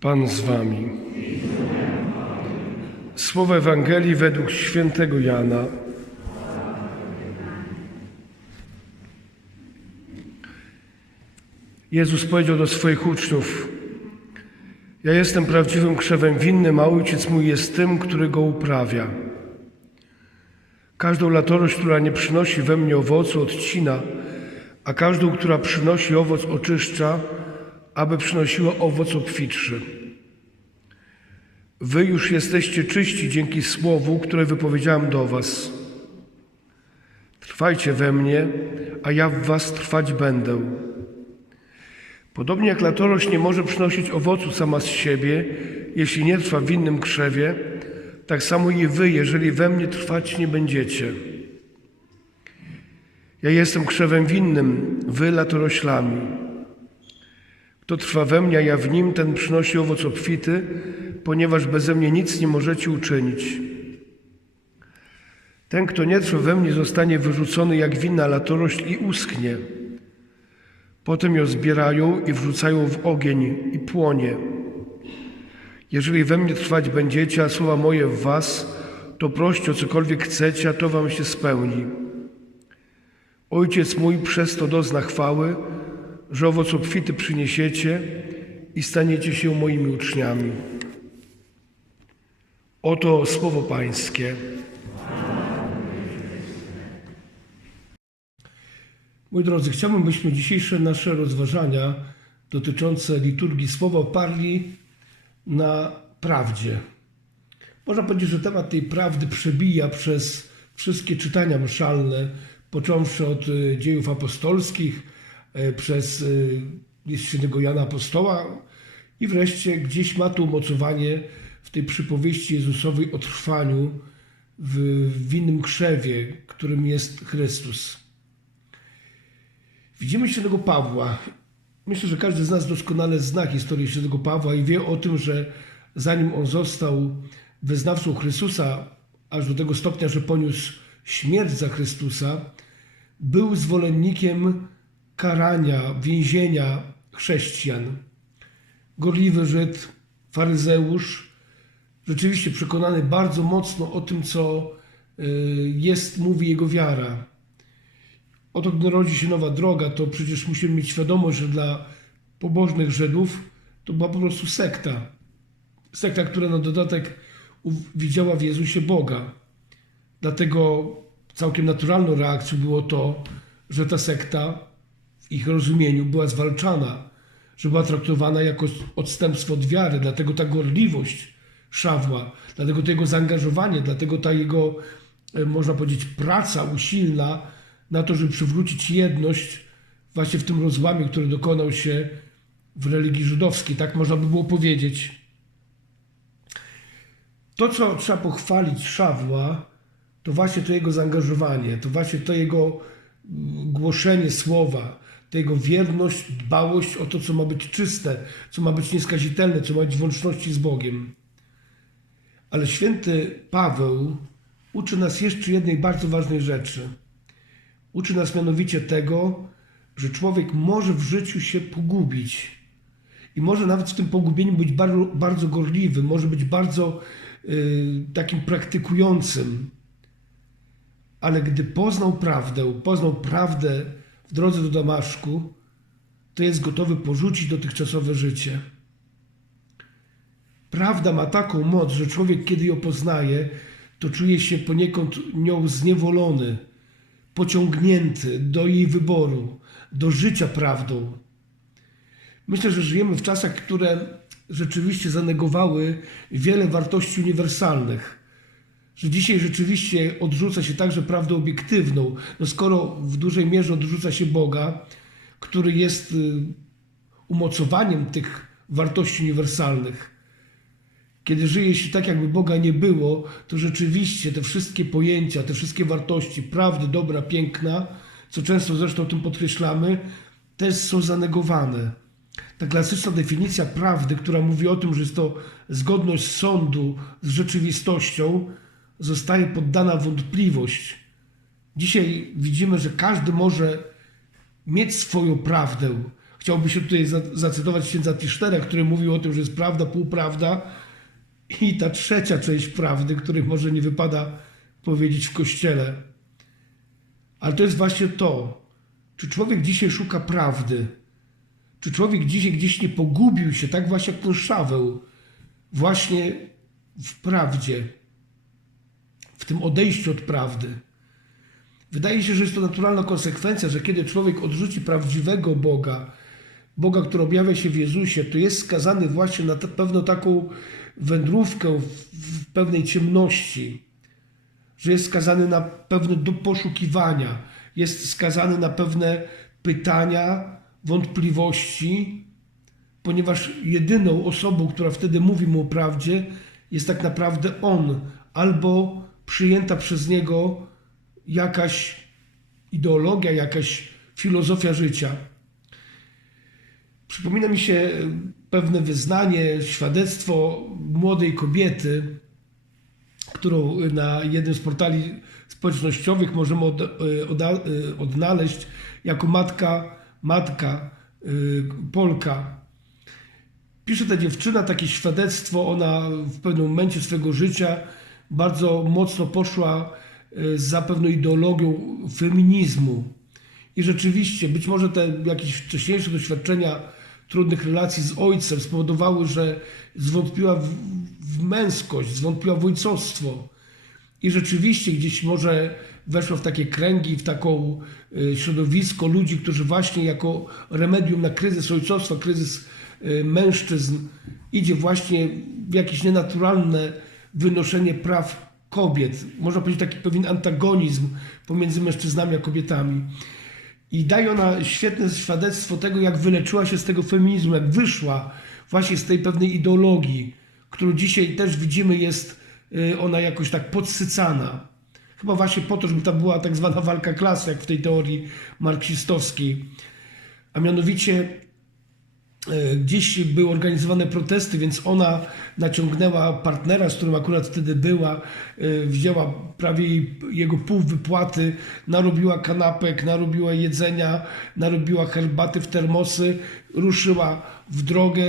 Pan z wami. Słowo Ewangelii według świętego Jana. Jezus powiedział do swoich uczniów: Ja jestem prawdziwym krzewem winnym, a ojciec mój jest tym, który go uprawia. Każdą latorość, która nie przynosi we mnie owocu, odcina, a każdą, która przynosi owoc, oczyszcza, aby przynosiła owoc obfitszy. Wy już jesteście czyści dzięki słowu, które wypowiedziałem do Was. Trwajcie we mnie, a ja w Was trwać będę. Podobnie jak latorość nie może przynosić owocu sama z siebie, jeśli nie trwa w innym krzewie, tak samo i wy, jeżeli we mnie trwać nie będziecie. Ja jestem krzewem winnym, wy latoroślami. Kto trwa we mnie, a ja w nim, ten przynosi owoc obfity, ponieważ beze mnie nic nie możecie uczynić. Ten, kto nie trwa we mnie, zostanie wyrzucony jak winna latorość i uschnie. Potem ją zbierają i wrzucają w ogień i płonie. Jeżeli we mnie trwać będziecie, a słowa moje w was, to proście o cokolwiek chcecie, a to wam się spełni. Ojciec mój przez to dozna chwały, że owoc obfity przyniesiecie i staniecie się moimi uczniami. Oto słowo Pańskie. Moi drodzy, chciałbym, byśmy dzisiejsze nasze rozważania dotyczące liturgii słowa oparli na prawdzie. Można powiedzieć, że temat tej prawdy przebija przez wszystkie czytania mszalne, począwszy od y, dziejów apostolskich, przez y, list świętego Jana Apostoła i wreszcie gdzieś ma to umocowanie w tej przypowieści Jezusowej o trwaniu w, w innym krzewie, którym jest Chrystus. Widzimy świętego Pawła. Myślę, że każdy z nas doskonale zna historię świętego Pawła i wie o tym, że zanim on został wyznawcą Chrystusa, aż do tego stopnia, że poniósł śmierć za Chrystusa, był zwolennikiem karania, więzienia chrześcijan. Gorliwy Żyd, faryzeusz, rzeczywiście przekonany bardzo mocno o tym, co y, jest, mówi jego wiara. Oto gdy rodzi się nowa droga, to przecież musimy mieć świadomość, że dla pobożnych Żydów to była po prostu sekta. Sekta, która na dodatek widziała w Jezusie Boga. Dlatego całkiem naturalną reakcją było to, że ta sekta ich rozumieniu była zwalczana, że była traktowana jako odstępstwo od wiary. Dlatego ta gorliwość Szawła, dlatego to jego zaangażowanie, dlatego ta jego, można powiedzieć, praca usilna na to, żeby przywrócić jedność właśnie w tym rozłamie, który dokonał się w religii żydowskiej. Tak można by było powiedzieć. To, co trzeba pochwalić Szawła, to właśnie to jego zaangażowanie, to właśnie to jego głoszenie słowa, to jego wierność, dbałość o to, co ma być czyste, co ma być nieskazitelne, co ma być w łączności z Bogiem. Ale święty Paweł uczy nas jeszcze jednej bardzo ważnej rzeczy. Uczy nas mianowicie tego, że człowiek może w życiu się pogubić i może nawet w tym pogubieniu być bardzo, bardzo gorliwy, może być bardzo y, takim praktykującym. Ale gdy poznał prawdę, poznał prawdę w drodze do Damaszku, to jest gotowy porzucić dotychczasowe życie. Prawda ma taką moc, że człowiek, kiedy ją poznaje, to czuje się poniekąd nią zniewolony, pociągnięty do jej wyboru, do życia prawdą. Myślę, że żyjemy w czasach, które rzeczywiście zanegowały wiele wartości uniwersalnych. Że dzisiaj rzeczywiście odrzuca się także prawdę obiektywną. No skoro w dużej mierze odrzuca się Boga, który jest umocowaniem tych wartości uniwersalnych, kiedy żyje się tak, jakby Boga nie było, to rzeczywiście te wszystkie pojęcia, te wszystkie wartości, prawdy, dobra, piękna, co często zresztą tym podkreślamy, też są zanegowane. Ta klasyczna definicja prawdy, która mówi o tym, że jest to zgodność sądu z rzeczywistością, zostaje poddana wątpliwość. Dzisiaj widzimy, że każdy może mieć swoją prawdę. chciałby się tutaj za- zacytować księdza Tischnera, który mówił o tym, że jest prawda, półprawda i ta trzecia część prawdy, której może nie wypada powiedzieć w kościele. Ale to jest właśnie to, czy człowiek dzisiaj szuka prawdy, czy człowiek dzisiaj gdzieś nie pogubił się, tak właśnie jak ten Szaweł, właśnie w prawdzie, tym odejściu od prawdy. Wydaje się, że jest to naturalna konsekwencja, że kiedy człowiek odrzuci prawdziwego Boga, Boga, który objawia się w Jezusie, to jest skazany właśnie na pewną taką wędrówkę w, pewnej ciemności, że jest skazany na pewne poszukiwania, jest skazany na pewne pytania, wątpliwości, ponieważ jedyną osobą, która wtedy mówi mu o prawdzie, jest tak naprawdę on, albo przyjęta przez niego jakaś ideologia, jakaś filozofia życia. Przypomina mi się pewne wyznanie, świadectwo młodej kobiety, którą na jednym z portali społecznościowych możemy od, oda, odnaleźć jako matka, matka Polka. Pisze ta dziewczyna takie świadectwo, ona w pewnym momencie swojego życia bardzo mocno poszła y, za pewną ideologią feminizmu. I rzeczywiście, być może te jakieś wcześniejsze doświadczenia trudnych relacji z ojcem spowodowały, że zwątpiła w, w męskość, zwątpiła w ojcostwo. I rzeczywiście gdzieś może weszła w takie kręgi, w taką y, środowisko ludzi, którzy właśnie jako remedium na kryzys ojcostwa, kryzys y, mężczyzn idzie właśnie w jakieś nienaturalne wynoszenie praw kobiet. Można powiedzieć taki pewien antagonizm pomiędzy mężczyznami a kobietami. I daje ona świetne świadectwo tego, jak wyleczyła się z tego feminizmu, jak wyszła właśnie z tej pewnej ideologii, którą dzisiaj też widzimy jest y, ona jakoś tak podsycana. Chyba właśnie po to, żeby ta była tak zwana walka klas, jak w tej teorii marksistowskiej. A mianowicie gdzieś były organizowane protesty, więc ona naciągnęła partnera, z którym akurat wtedy była, e, wzięła prawie jego pół wypłaty, narobiła kanapek, narobiła jedzenia, narobiła herbaty w termosy, ruszyła w drogę,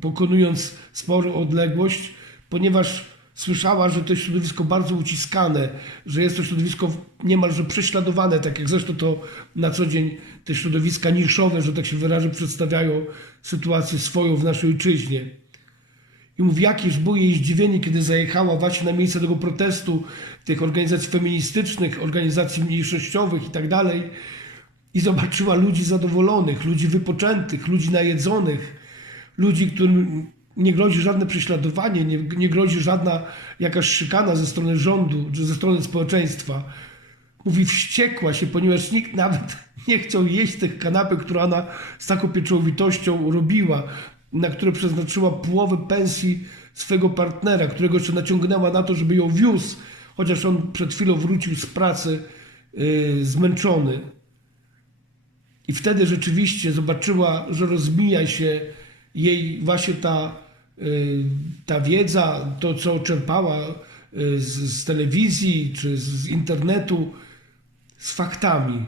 pokonując sporą odległość, ponieważ słyszała, że to jest środowisko bardzo uciskane, że jest to środowisko niemalże prześladowane, tak jak zresztą to na co dzień te środowiska niszowe, że tak się wyrażę, przedstawiają sytuację swoją w naszej ojczyźnie. I mówi, jakież było jej zdziwienie, kiedy zajechała właśnie na miejsce tego protestu tych organizacji feministycznych, organizacji mniejszościowych i tak dalej i zobaczyła ludzi zadowolonych, ludzi wypoczętych, ludzi najedzonych, ludzi, którym nie grozi żadne prześladowanie, nie, nie grozi żadna jakaś szykana ze strony rządu czy ze strony społeczeństwa. Mówi, wściekła się, ponieważ nikt nawet nie chciał jeść tych kanapek, które ona z taką pieczołowitością robiła, na które przeznaczyła połowę pensji swego partnera, którego jeszcze naciągnęła na to, żeby ją wiózł, chociaż on przed chwilą wrócił z pracy yy, zmęczony. I wtedy rzeczywiście zobaczyła, że rozmija się jej właśnie ta, y, ta wiedza, to co czerpała y, z, z telewizji czy z, z internetu, z faktami.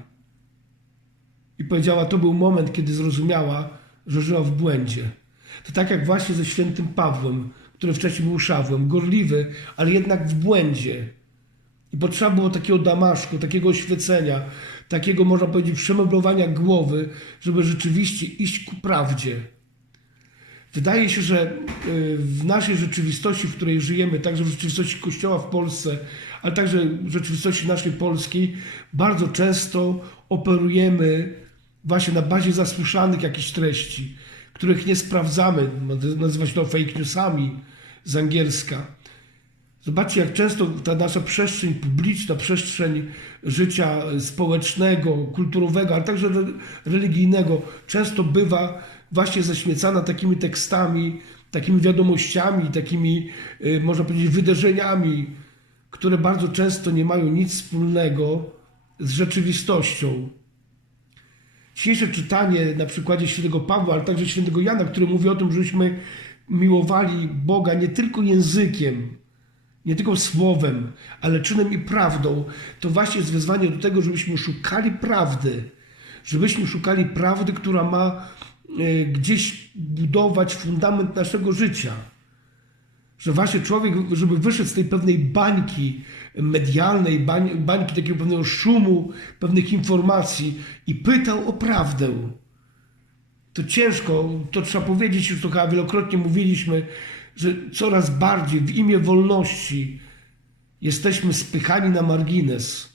I powiedziała, to był moment, kiedy zrozumiała, że żyła w błędzie. To tak jak właśnie ze świętym Pawłem, który wcześniej był szawłem, gorliwy, ale jednak w błędzie. I potrzeba było takiego damaszku, takiego oświecenia, takiego, można powiedzieć, przemeblowania głowy, żeby rzeczywiście iść ku prawdzie. Wydaje się, że y, w naszej rzeczywistości, w której żyjemy, także w rzeczywistości Kościoła w Polsce, ale także w rzeczywistości naszej polskiej, bardzo często operujemy właśnie na bazie zasłyszanych jakichś treści, których nie sprawdzamy. Nazywa się to fake newsami z angielska. Zobaczcie, jak często ta nasza przestrzeń publiczna, przestrzeń życia społecznego, kulturowego, ale także re- religijnego, często bywa właśnie zaśmiecana takimi tekstami, takimi wiadomościami, takimi, y, można powiedzieć, wydarzeniami, które bardzo często nie mają nic wspólnego z rzeczywistością. Dzisiejsze czytanie na przykładzie świętego Pawła, ale także świętego Jana, który mówi o tym, żebyśmy miłowali Boga nie tylko językiem, nie tylko słowem, ale czynem i prawdą, to właśnie jest wezwanie do tego, żebyśmy szukali prawdy, żebyśmy szukali prawdy, która ma y, gdzieś budować fundament naszego życia. Że właśnie człowiek, żeby wyszedł z tej pewnej bańki medialnej, bań, bańki takiego pewnego szumu, pewnych informacji i pytał o prawdę. To ciężko, to trzeba powiedzieć, już to chyba wielokrotnie mówiliśmy, że coraz bardziej w imię wolności jesteśmy spychani na margines.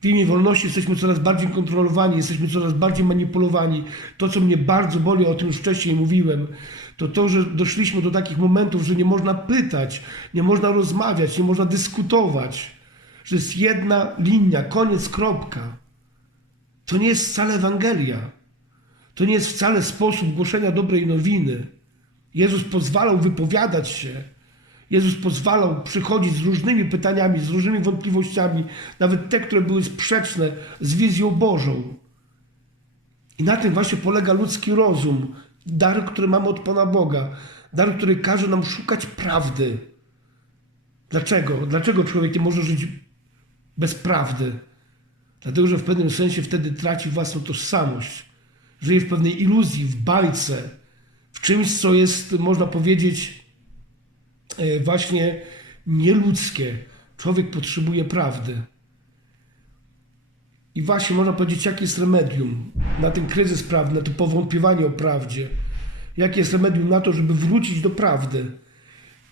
W imię wolności jesteśmy coraz bardziej kontrolowani, jesteśmy coraz bardziej manipulowani. To, co mnie bardzo boli, o tym już wcześniej mówiłem, to to, że doszliśmy do takich momentów, że nie można pytać, nie można rozmawiać, nie można dyskutować, że jest jedna linia, koniec, kropka. To nie jest wcale Ewangelia. To nie jest wcale sposób głoszenia dobrej nowiny. Jezus pozwalał wypowiadać się. Jezus pozwalał przychodzić z różnymi pytaniami, z różnymi wątpliwościami, nawet te, które były sprzeczne z wizją Bożą. I na tym właśnie polega ludzki rozum, dar, który mamy od Pana Boga, dar, który każe nam szukać prawdy. Dlaczego? Dlaczego człowiek nie może żyć bez prawdy? Dlatego, że w pewnym sensie wtedy traci własną tożsamość. Żyje w pewnej iluzji, w bajce, czymś, co jest, można powiedzieć, e, właśnie nieludzkie. Człowiek potrzebuje prawdy. I właśnie można powiedzieć, jakie jest remedium na ten kryzys prawny, na to powątpiewanie o prawdzie. Jakie jest remedium na to, żeby wrócić do prawdy.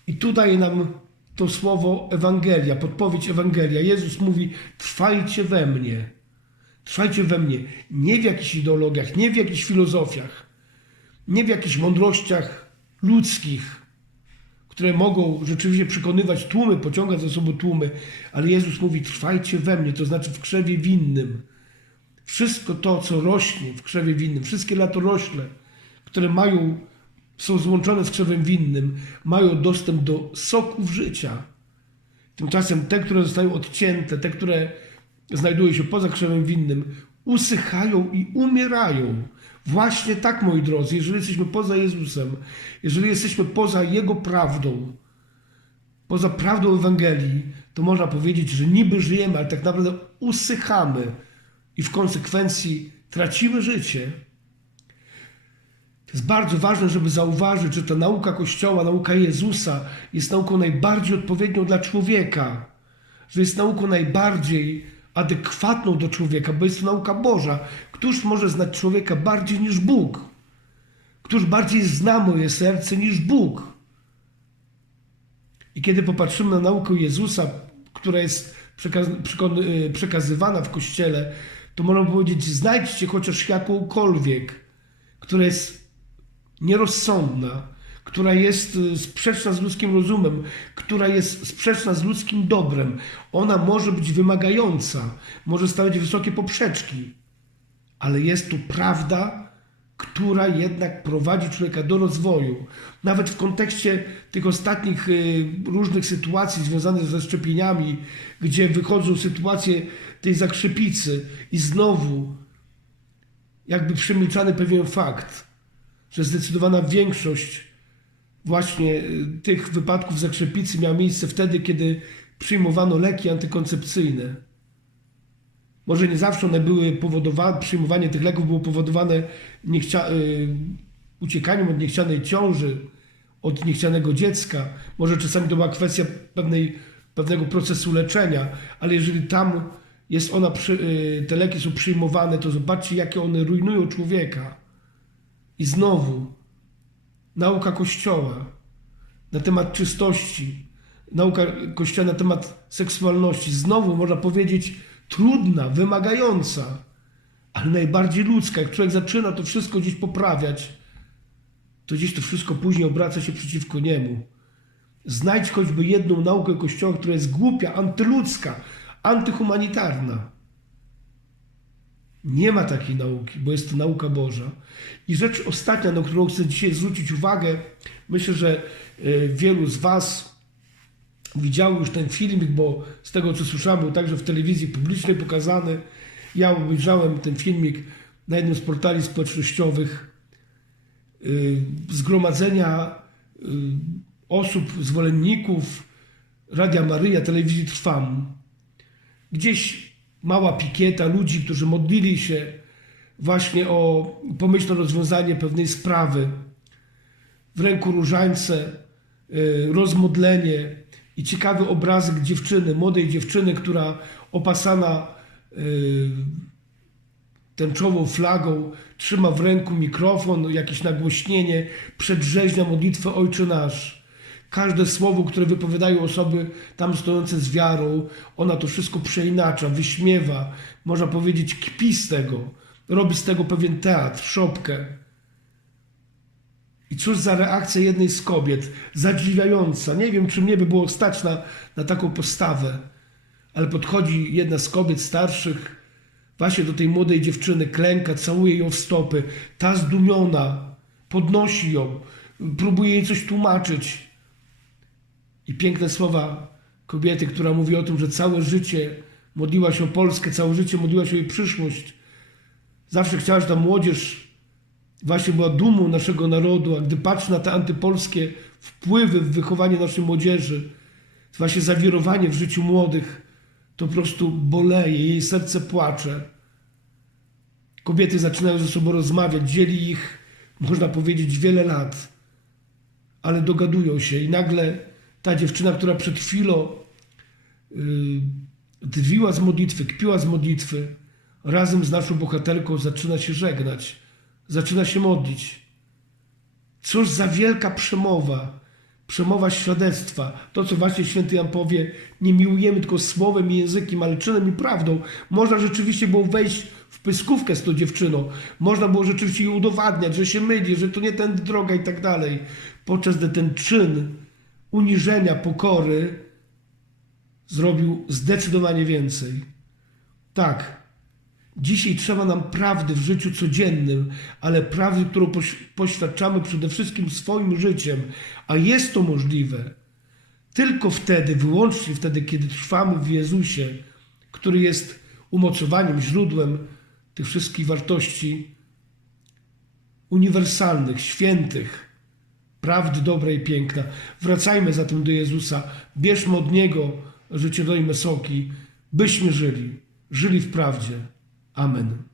I tu daje nam to słowo Ewangelia, podpowiedź Ewangelia. Jezus mówi: Trwajcie we mnie. Trwajcie we mnie. Nie w jakichś ideologiach, nie w jakichś filozofiach, nie w jakichś mądrościach ludzkich, które mogą rzeczywiście przekonywać tłumy, pociągać za sobą tłumy, ale Jezus mówi: Trwajcie we mnie, to znaczy w krzewie winnym. Wszystko to, co rośnie w krzewie winnym, wszystkie latorośle, które mają, są złączone z krzewem winnym, mają dostęp do soków życia. Tymczasem te, które zostają odcięte, te, które znajdują się poza krzewem winnym, usychają i umierają. Właśnie tak, moi drodzy, jeżeli jesteśmy poza Jezusem, jeżeli jesteśmy poza Jego prawdą, poza prawdą Ewangelii, to można powiedzieć, że niby żyjemy, ale tak naprawdę usychamy i w konsekwencji tracimy życie. To jest bardzo ważne, żeby zauważyć, że ta nauka Kościoła, nauka Jezusa jest nauką najbardziej odpowiednią dla człowieka, że jest nauką najbardziej adekwatną do człowieka, bo jest to nauka Boża. Któż może znać człowieka bardziej niż Bóg? Któż bardziej zna moje serce niż Bóg? I kiedy popatrzymy na naukę Jezusa, która jest przekazywana w Kościele, to można powiedzieć, znajdźcie chociaż jakąkolwiek, która jest nierozsądna, która jest y, sprzeczna z ludzkim rozumem, która jest sprzeczna z ludzkim dobrem. Ona może być wymagająca, może stawiać wysokie poprzeczki, ale jest tu prawda, która jednak prowadzi człowieka do rozwoju. Nawet w kontekście tych ostatnich y, różnych sytuacji związanych ze szczepieniami, gdzie wychodzą sytuacje tej zakrzepicy i znowu jakby przemilczany pewien fakt, że zdecydowana większość właśnie y, tych wypadków zakrzepicy miała miejsce wtedy, kiedy przyjmowano leki antykoncepcyjne. Może nie zawsze one były powodowane, przyjmowanie tych leków było powodowane niechcia, y, uciekaniem od niechcianej ciąży, od niechcianego dziecka. Może czasami to była kwestia pewnej, pewnego procesu leczenia, ale jeżeli tam jest ona, przy, y, te leki są przyjmowane, to zobaczcie, jakie one rujnują człowieka. I znowu, nauka Kościoła na temat czystości, nauka Kościoła na temat seksualności, znowu można powiedzieć trudna, wymagająca, ale najbardziej ludzka. Jak człowiek zaczyna to wszystko gdzieś poprawiać, to gdzieś to wszystko później obraca się przeciwko niemu. Znajdź choćby jedną naukę Kościoła, która jest głupia, antyludzka, antyhumanitarna. Nie ma takiej nauki, bo jest to nauka Boża. I rzecz ostatnia, na którą chcę dzisiaj zwrócić uwagę, myślę, że e, wielu z Was widziało już ten filmik, bo z tego co słyszałem, był także w telewizji publicznej pokazany. Ja obejrzałem ten filmik na jednym z portali społecznościowych e, zgromadzenia e, osób, zwolenników Radia Maryja, telewizji Trwam. Gdzieś mała pikieta ludzi, którzy modlili się właśnie o pomyślne rozwiązanie pewnej sprawy. W ręku różańce, y, rozmodlenie i ciekawy obrazek dziewczyny, młodej dziewczyny, która opasana y, tęczową flagą, trzyma w ręku mikrofon, jakieś nagłośnienie, przedrzeźnia modlitwę Ojcze Nasz. Każde słowo, które wypowiadają osoby tam stojące z wiarą, ona to wszystko przeinacza, wyśmiewa, można powiedzieć, kpi z tego, robi z tego pewien teatr, szopkę. I cóż za reakcja jednej z kobiet, zadziwiająca. Nie wiem, czy mnie by było stać na, na taką postawę, ale podchodzi jedna z kobiet starszych, właśnie do tej młodej dziewczyny, klęka, całuje ją w stopy. Ta zdumiona, podnosi ją, próbuje jej coś tłumaczyć. I piękne słowa kobiety, która mówi o tym, że całe życie modliła się o Polskę, całe życie modliła się o jej przyszłość. Zawsze chciała, że ta młodzież właśnie była dumą naszego narodu, a gdy patrzy na te antypolskie wpływy w wychowanie naszej młodzieży, właśnie zawirowanie w życiu młodych, to po prostu boleje, jej serce płacze. Kobiety zaczynają ze sobą rozmawiać, dzieli ich, można powiedzieć, wiele lat, ale dogadują się i nagle ta dziewczyna, która przed chwilą yy, drwiła z modlitwy, kpiła z modlitwy, razem z naszą bohaterką zaczyna się żegnać, zaczyna się modlić. Cóż za wielka przemowa, przemowa świadectwa. To, co właśnie święty Jan powie, nie miłujemy tylko słowem i językiem, ale czynem i prawdą. Można rzeczywiście było wejść w pyskówkę z tą dziewczyną. Można było rzeczywiście jej udowadniać, że się myli, że to nie ten droga i tak dalej. Podczas gdy ten czyn uniżenia, pokory zrobił zdecydowanie więcej. Tak, Dzisiaj trzeba nam prawdy w życiu codziennym, ale prawdy, którą poś- poświadczamy przede wszystkim swoim życiem, a jest to możliwe tylko wtedy, wyłącznie wtedy, kiedy trwamy w Jezusie, który jest umocowaniem, źródłem tych wszystkich wartości uniwersalnych, świętych, prawdy dobra i piękna. Wracajmy zatem do Jezusa, bierzmy od Niego życiodajne soki, byśmy żyli, żyli w prawdzie. Amen.